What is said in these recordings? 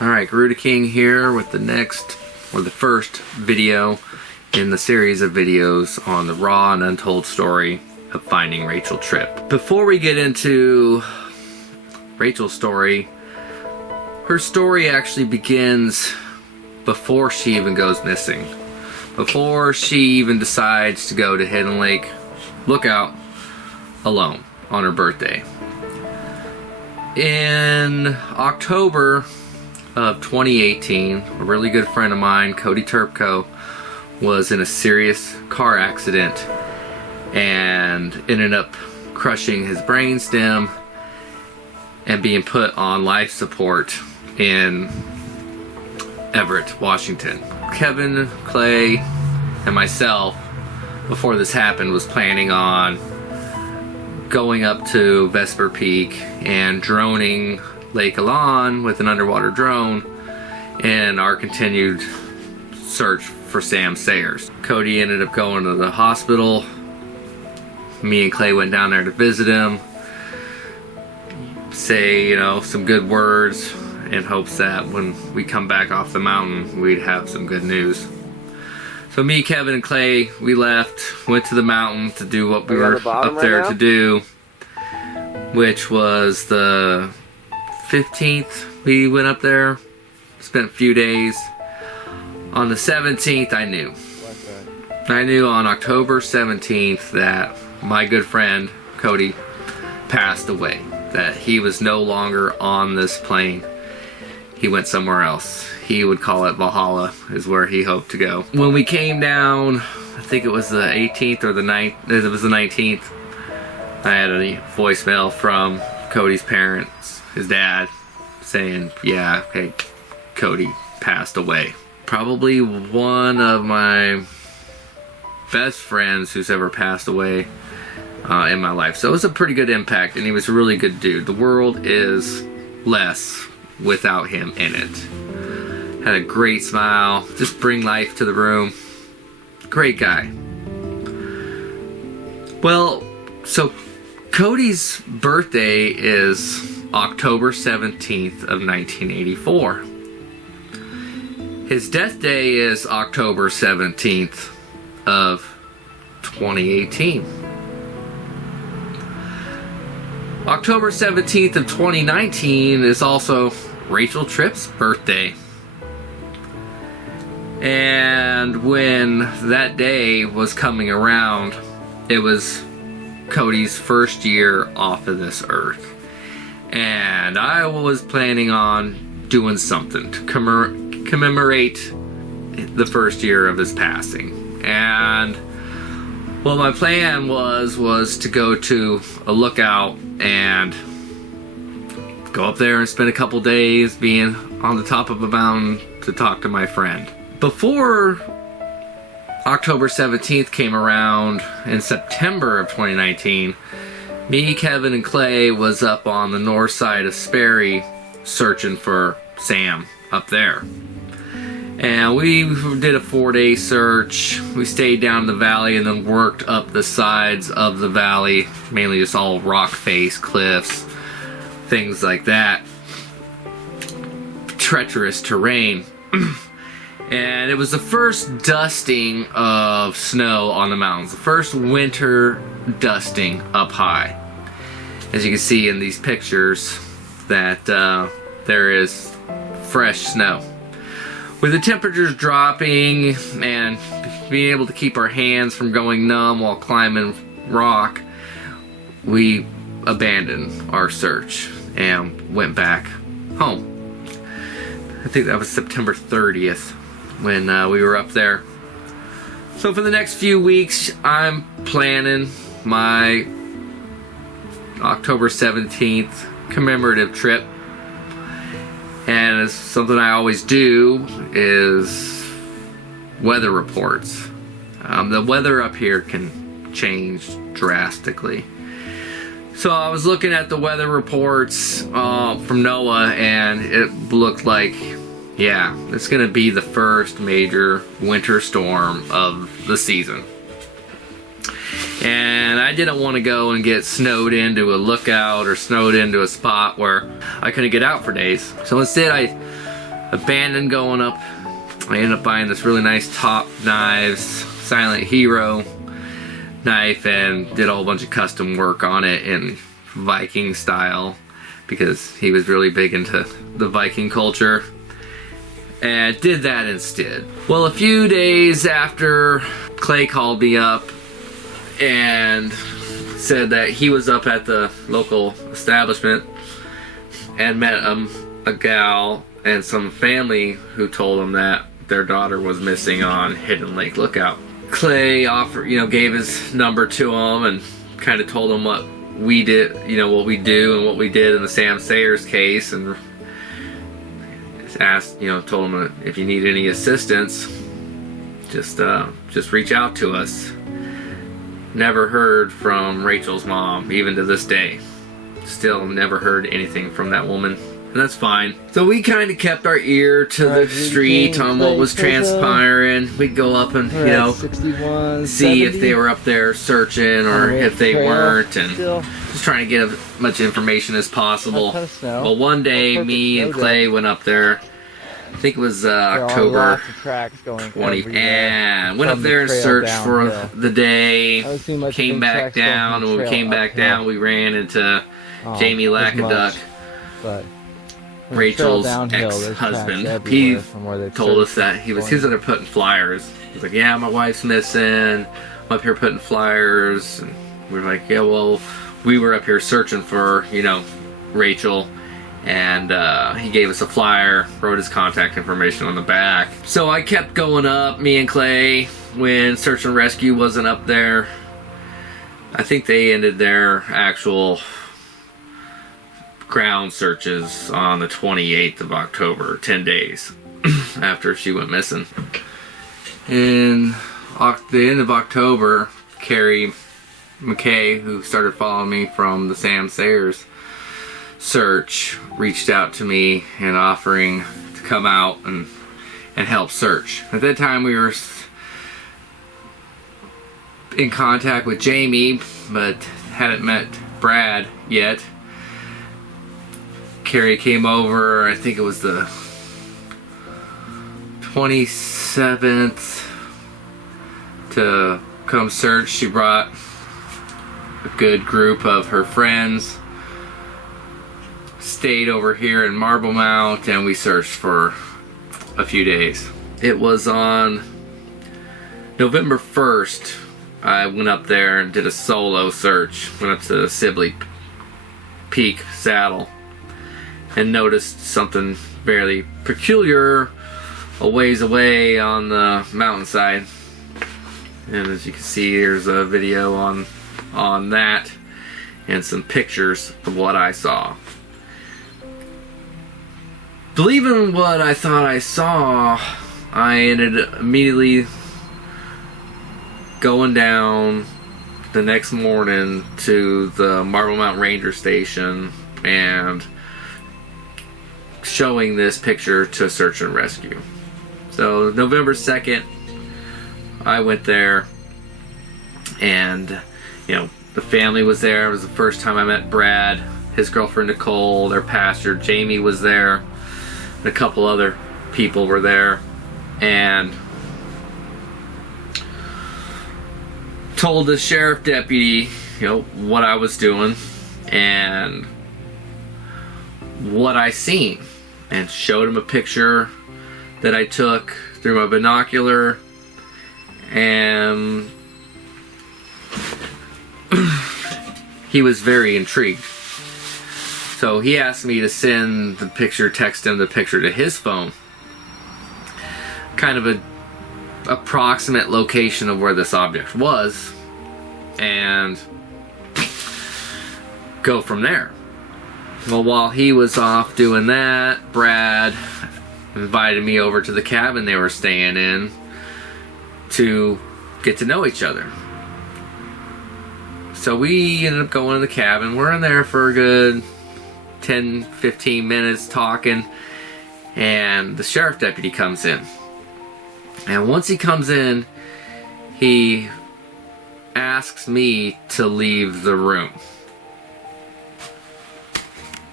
Alright, Garuda King here with the first video in the series of videos on the raw and untold story of finding Rachel Tripp. Before we get into Rachel's story, her story actually begins before she even goes missing. Before she even decides to go to Hidden Lake Lookout alone on her birthday. In October of 2018, a really good friend of mine, Cody Turpco, was in a serious car accident and ended up crushing his brainstem and being put on life support in Everett, Washington. Kevin, Clay, and myself, before this happened, was planning on going up to Vesper Peak and droning Lake Elan with an underwater drone in our continued search for Sam Sayers. Cody ended up going to the hospital. Me and Clay went down there to visit him, say, some good words in hopes that when we come back off the mountain, we'd have some good news. So me, Kevin, and Clay, we left, went to the mountain to do what we were up there to do, which was the 15th. We went up there, spent a few days. On the 17th, I knew. I knew on October 17th that my good friend, Cody, passed away. That he was no longer on this plane. He went somewhere else. He would call it Valhalla, is where he hoped to go. When we came down, I think it was the 18th or the 9th, it was the 19th, I had a voicemail from Cody's parents, his dad, saying, yeah, okay, Cody passed away. Probably one of my best friends who's ever passed away in my life. So it was a pretty good impact, and he was a really good dude. The world is less without him in it. Had a great smile, just bring life to the room. Great guy. Well, so Cody's birthday is October 17th of 1984. His death day is October 17th of 2018. October 17th of 2019 is also Rachel Tripp's birthday. And when that day was coming around, it was Cody's first year off of this earth. And I was planning on doing something to commemorate the first year of his passing. And what my plan was to go to a lookout and go up there and spend a couple days being on the top of a mountain to talk to my friend. Before October 17th came around in September of 2019, me, Kevin, and Clay was up on the north side of Sperry searching for Sam up there. And we did a 4-day search. We stayed down in the valley and then worked up the sides of the valley, mainly just all rock face, cliffs, things like that. Treacherous terrain. And it was the first dusting of snow on the mountains, the first winter dusting up high. As you can see in these pictures, that there is fresh snow. With the temperatures dropping and being able to keep our hands from going numb while climbing rock, we abandoned our search and went back home. I think that was September 30th when we were up there. So for the next few weeks, I'm planning my October 17th commemorative trip. And it's something I always do is weather reports. The weather up here can change drastically. So I was looking at the weather reports from NOAA, and it looked like, yeah, it's going to be the first major winter storm of the season. And I didn't want to go and get snowed into a lookout or snowed into a spot where I couldn't get out for days. So instead I abandoned going up. I ended up buying this really nice Top Knives Silent Hero knife and did a whole bunch of custom work on it in Viking style because he was really big into the Viking culture, and did that instead. Well, a few days after, Clay called me up and said that he was up at the local establishment and met a gal and some family who told him that their daughter was missing on Hidden Lake Lookout. Clay gave his number to him and kind of told him what we did, what we do and what we did in the Sam Sayers case, and asked, told him if you need any assistance, just reach out to us. Never heard from Rachel's mom, even to this day. Still never heard anything from that woman. And that's fine. So we kind of kept our ear to the street on what was transpiring. We'd go up and, see if they were up there searching or if they weren't, and just trying to get as much information as possible. Well, one day, me and Clay went up there. I think it was October 20, and went up there and searched for the day. Came back down, and when we came back down, we ran into Jamie Lakoduk, Rachel's ex-husband. He told us that he was up there putting flyers. He's like, yeah, my wife's missing. I'm up here putting flyers. And we were like, yeah, well, we were up here searching for, Rachel. And he gave us a flyer, wrote his contact information on the back. So I kept going up, me and Clay, when search and rescue wasn't up there. I think they ended their actual ground searches on the 28th of October, 10 days after she went missing. In the end of October, Carrie McKay, who started following me from the Sam Sayers search, reached out to me and offering to come out and help search. At that time we were in contact with Jamie, but hadn't met Brad yet. Carrie came over, I think it was the 27th, to come search. She brought a good group of her friends, stayed over here in Marble Mount, and we searched for a few days. It was on November 1st, I went up there and did a solo search. Went up to Sibley Peak Saddle and noticed something fairly peculiar a ways away on the mountainside. And as you can see, there's a video on that and some pictures of what I saw. Believing what I thought I saw, I ended immediately going down the next morning to the Marble Mountain Ranger Station and showing this picture to search and rescue. So November 2nd, I went there, and the family was there. It was the first time I met Brad, his girlfriend Nicole, their pastor Jamie was there, and a couple other people were there, and told the sheriff deputy what I was doing and what I seen, and showed him a picture that I took through my binocular, and he was very intrigued. So he asked me to send the picture, text him the picture to his phone, kind of a approximate location of where this object was, and go from there. Well, while he was off doing that, Brad invited me over to the cabin they were staying in to get to know each other. So we ended up going to the cabin. We're in there for a good 10-15 minutes talking, and the sheriff deputy comes in. And once he comes in, he asks me to leave the room.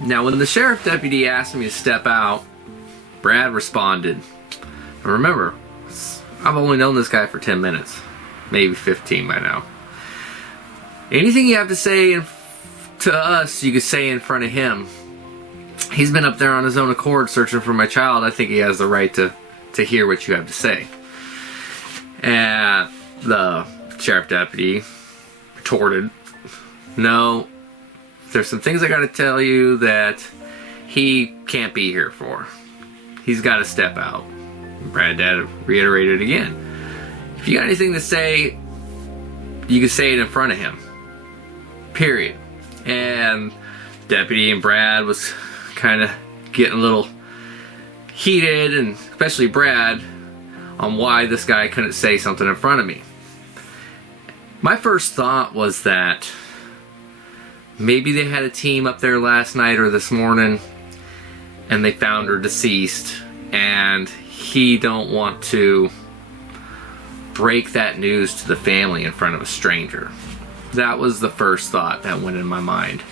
Now, when the sheriff deputy asked me to step out, Brad responded. And remember, I've only known this guy for 10 minutes. Maybe 15 by now. Anything you have to say to us, you could say in front of him. He's been up there on his own accord searching for my child. I think he has the right to hear what you have to say. And the sheriff deputy retorted, no, there's some things I got to tell you that he can't be here for. He's got to step out. Brad Dad reiterated again. If you got anything to say, you can say it in front of him. Period. And Deputy and Brad was kind of getting a little heated, and especially Brad, on why this guy couldn't say something in front of me. My first thought was that maybe they had a team up there last night or this morning and they found her deceased, and he don't want to break that news to the family in front of a stranger. That was the first thought that went in my mind.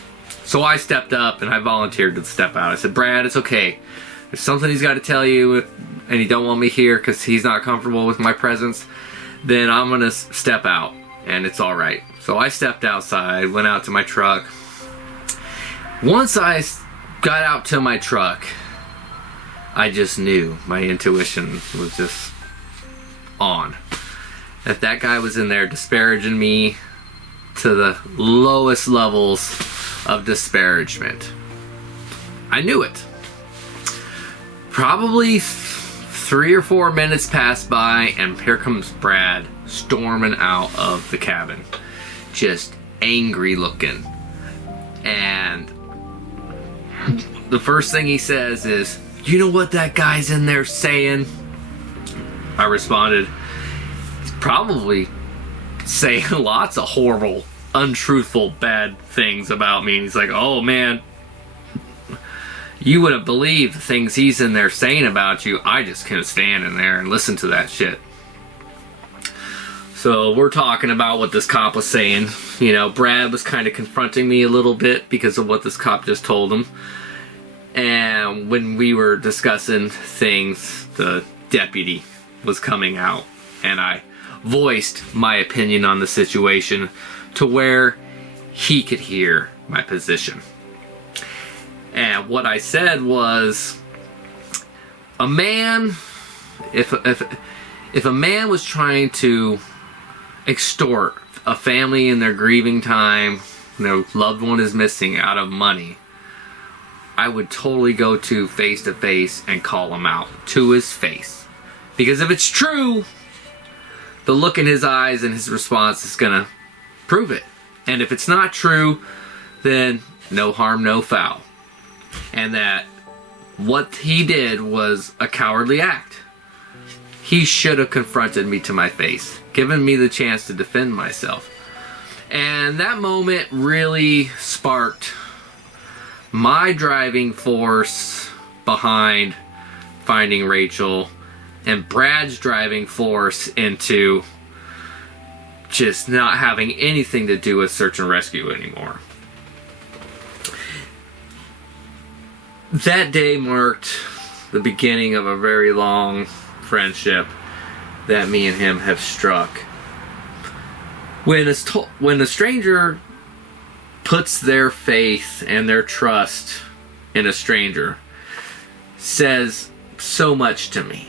So I stepped up and I volunteered to step out. I said, Brad, it's okay. There's something he's got to tell you, and he don't want me here because he's not comfortable with my presence. Then I'm going to step out, and it's all right. So I stepped outside, went out to my truck. Once I got out to my truck, I just knew. My intuition was just on. That guy was in there disparaging me to the lowest levels of disparagement. I knew it. Probably 3 or 4 minutes passed by, and here comes Brad storming out of the cabin, just angry looking. And the first thing he says is, you know what that guy's in there saying? I responded, he's probably saying lots of horrible, untruthful, bad things about me. And he's like, oh man, you wouldn't believe the things he's in there saying about you. I just couldn't stand in there and listen to that shit. So we're talking about what this cop was saying. You know, Brad was kind of confronting me a little bit because of what this cop just told him. And when we were discussing things, the deputy was coming out, and I voiced my opinion on the situation to where he could hear my position. And what I said was, a man, if a man was trying to extort a family in their grieving time, their loved one is missing, out of money, I would totally go to face and call him out to his face. Because if it's true, the look in his eyes and his response is gonna prove it. And if it's not true, then no harm, no foul. And that what he did was a cowardly act. He should have confronted me to my face, given me the chance to defend myself. And that moment really sparked my driving force behind finding Rachel, and Brad's driving force into just not having anything to do with search and rescue anymore. That day marked the beginning of a very long friendship that me and him have struck. When a stranger puts their faith and their trust in a stranger, says so much to me.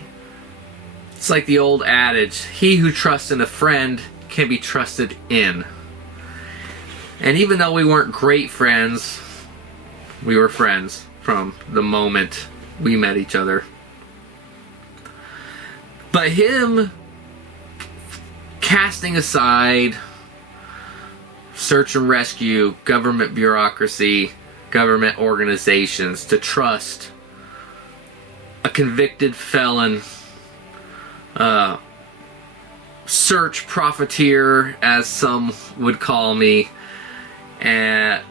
It's like the old adage, he who trusts in a friend can be trusted in. And even though we weren't great friends, we were friends from the moment we met each other. But him casting aside search and rescue, government bureaucracy, government organizations to trust a convicted felon, search profiteer, as some would call me, and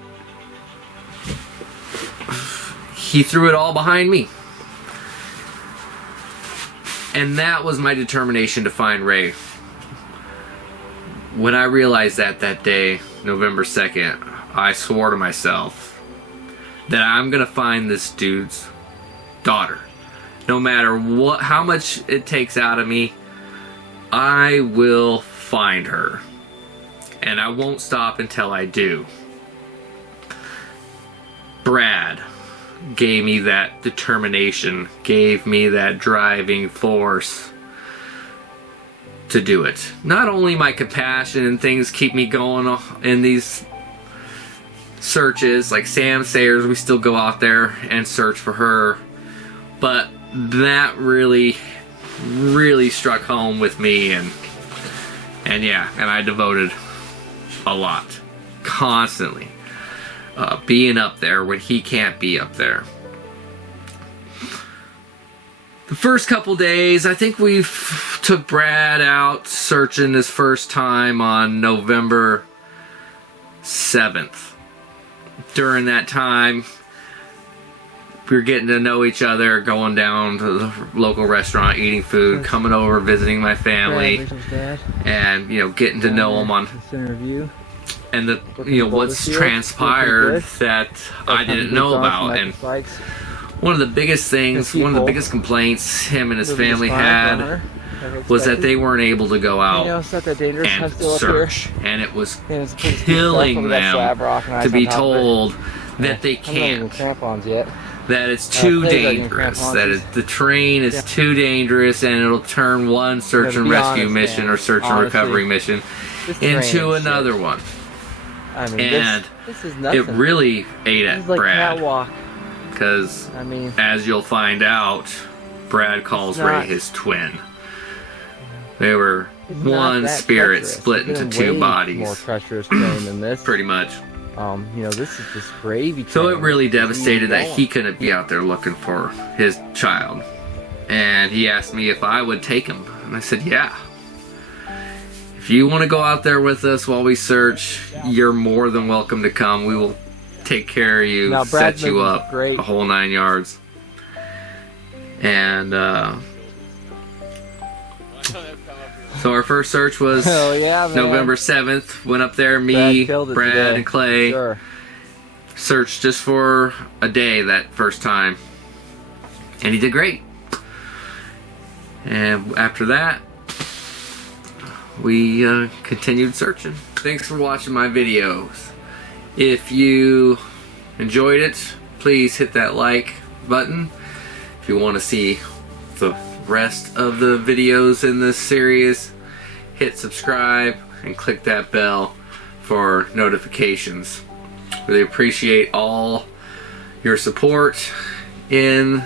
he threw it all behind me. And that was my determination to find Ray. When I realized that day, November 2nd, I swore to myself that I'm gonna find this dude's daughter. no matter how much it takes out of me, I will find her. And I won't stop until I do. Brad gave me that determination, gave me that driving force to do it. Not only my compassion and things keep me going in these searches, like Sam Sayers, we still go out there and search for her, but that really struck home with me, and I devoted a lot, constantly, being up there when he can't be up there. The first couple days, I think we took Brad out searching his first time on November 7th. During that time, we were getting to know each other, going down to the local restaurant, eating food, coming over, visiting my family, and getting to know them on. And what's transpired that I didn't know about. And one of the biggest things, one of the biggest complaints him and his family had was that they weren't able to go out and search. And it was killing them to be told that they can't. That it's too dangerous. That the terrain is too dangerous, and it'll turn one search and rescue mission or search and recovery mission into another one. I mean, and this is nothing. It really ate at like Brad. Catwalk. Because, as you'll find out, Brad calls Ray his twin. They were one spirit split into two bodies. More treacherous terrain than this. Pretty much. This is just gravy. So it really devastated that he couldn't be out there looking for his child. And he asked me if I would take him. And I said, yeah. If you want to go out there with us while we search, you're more than welcome to come. We will take care of you, set you up, the whole 9 yards. And so our first search was November 7th. Went up there, me, Brad, and Clay. Searched just for a day that first time. And he did great. And after that, we continued searching. Thanks for watching my videos. If you enjoyed it, please hit that like button. If you want to see the rest of the videos in this series, hit subscribe and click that bell for notifications. Really appreciate all your support in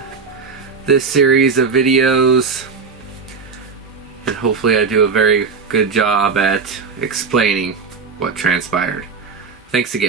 this series of videos, and hopefully I do a very good job at explaining what transpired. Thanks again.